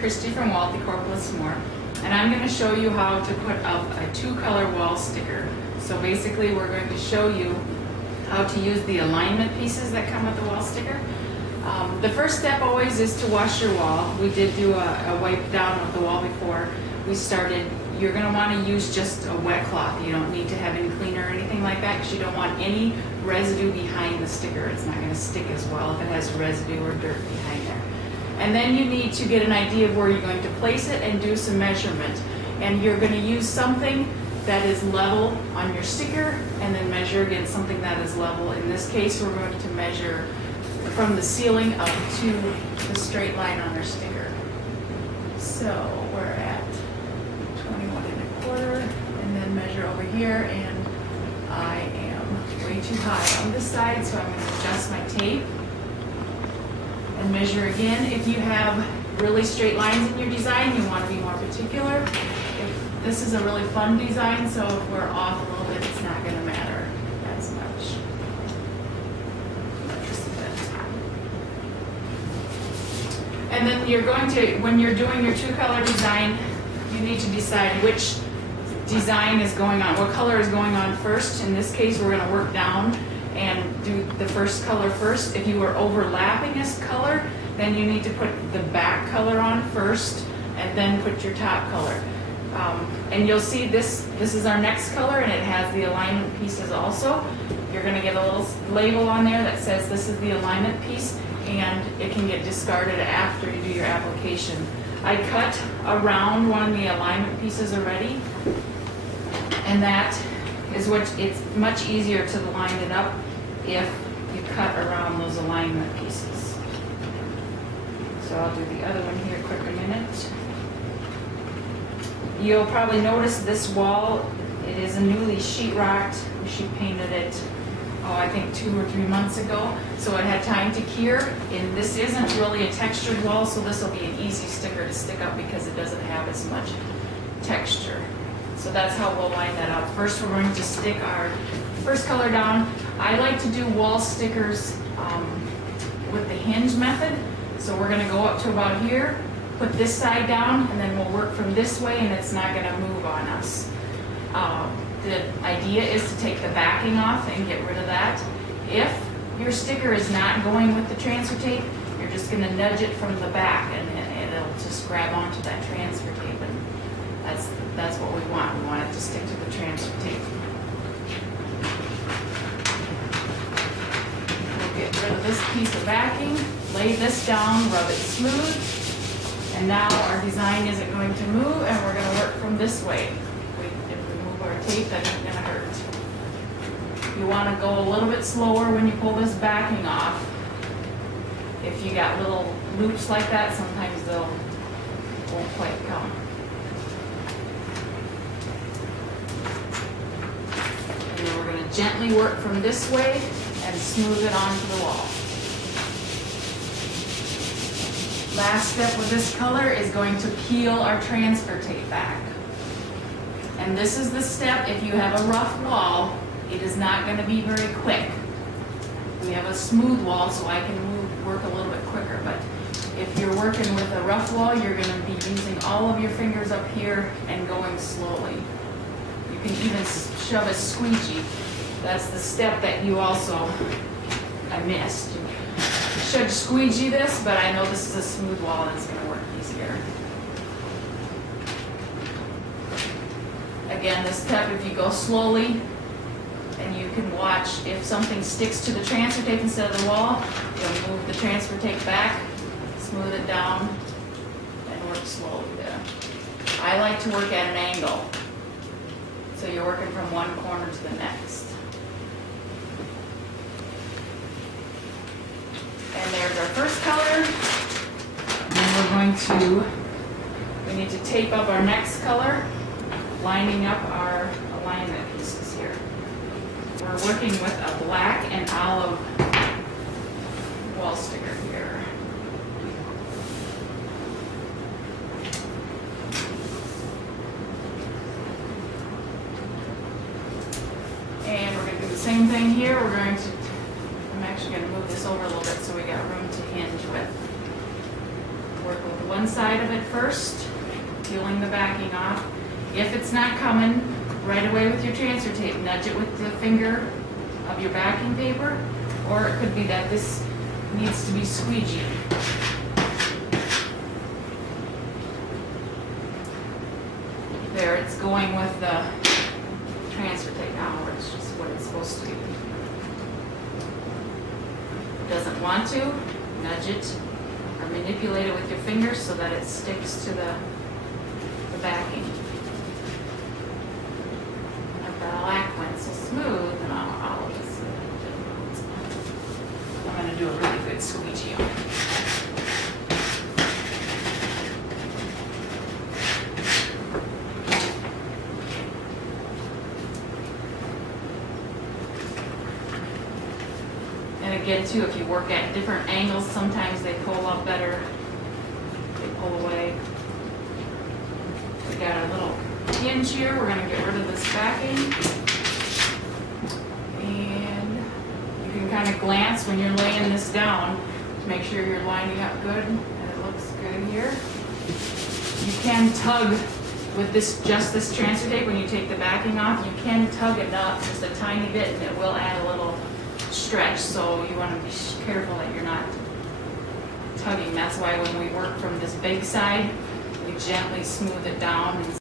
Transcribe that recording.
Christy from Wall Decor Plus More, and I'm going to show you how to put up a 2-color wall sticker. So basically we're going to show you how to use the alignment pieces that come with the wall sticker. The first step always is to wash your wall. We did do a wipe down of the wall before we started. You're going to want to use just a wet cloth. You don't need to have any cleaner or anything like that because you don't want any residue behind the sticker. It's not going to stick as well if it has residue or dirt behind there. And then you need to get an idea of where you're going to place it and do some measurement. And you're going to use something that is level on your sticker and then measure against something that is level. In this case, we're going to measure from the ceiling up to the straight line on our sticker. So we're at 21 1/4 and then measure over here, and I am way too high on this side, so I'm going to adjust my tape and measure again. If you have really straight lines in your design, you want to be more particular. This is a really fun design, so if we're off a little bit, it's not going to matter as much. Just a bit. And then you're going to, when you're doing your 2-color design, you need to decide which design is going on, what color is going on first. In this case, we're going to work down and do the first color first. If you are overlapping this color, then you need to put the back color on first and then put your top color. And you'll see this is our next color, and it has the alignment pieces also. You're going to get a little label on there that says this is the alignment piece, and it can get discarded after you do your application. I cut around one of the alignment pieces already, and that is what it's much easier to line it up if you cut around those alignment pieces. So I'll do the other one here quick a minute. You'll probably notice this wall, it is a newly sheetrocked. She painted it, I think 2 or 3 months ago, so it had time to cure. And this isn't really a textured wall, so this will be an easy sticker to stick up because it doesn't have as much texture. So that's how we'll line that up. First, we're going to stick our first color down. I like to do wall stickers with the hinge method. So we're going to go up to about here, put this side down, and then we'll work from this way, and it's not going to move on us. The idea is to take the backing off and get rid of that. If your sticker is not going with the transfer tape, you're just going to nudge it from the back, and it'll just grab onto that transfer tape, and that's what we want. We want it to stick to the transfer tape. We'll get rid of this piece of backing, lay this down, rub it smooth. And now our design isn't going to move, and we're going to work from this way. If we move our tape, then it's going to hurt. You want to go a little bit slower when you pull this backing off. If you got little loops like that, sometimes they won't quite come. And then we're going to gently work from this way and smooth it onto the wall. Last step with this color is going to peel our transfer tape back. And this is the step, if you have a rough wall, it is not going to be very quick. We have a smooth wall, so I can work a little bit quicker, but if you're working with a rough wall, you're going to be using all of your fingers up here and going slowly. You can even shove a squeegee. That's the step that you also, I missed. Should squeegee this, but I know this is a smooth wall and it's going to work easier. Again, this step, if you go slowly, and you can watch if something sticks to the transfer tape instead of the wall, you'll move the transfer tape back, smooth it down, and work slowly there. I like to work at an angle, so you're working from one corner to the next. And there's our first color. And we need to tape up our next color, lining up our alignment pieces here. We're working with a black and olive wall sticker here. And we're going to do the same thing here. I'm actually going to move this over a little bit so we got room to hinge with. Work with one side of it first, peeling the backing off. If it's not coming right away with your transfer tape, nudge it with the finger of your backing paper, or it could be that this needs to be squeegee. There, it's going with the transfer tape now, where it's just what it's supposed to be. If it doesn't want to, nudge it or manipulate it with your fingers so that it sticks to the backing. If the lac went so smooth, then I'll just, I'm going to do a really good squeegee on it. And again too, if you work at different angles, sometimes they pull up better, they pull away. We got our little hinge here, we're going to get rid of this backing. And you can kind of glance when you're laying this down to make sure you're lining up good and it looks good here. You can tug with just this transfer tape when you take the backing off. You can tug enough, just a tiny bit, and it will add a little stretch, so you want to be careful that you're not tugging. That's why when we work from this big side, we gently smooth it down and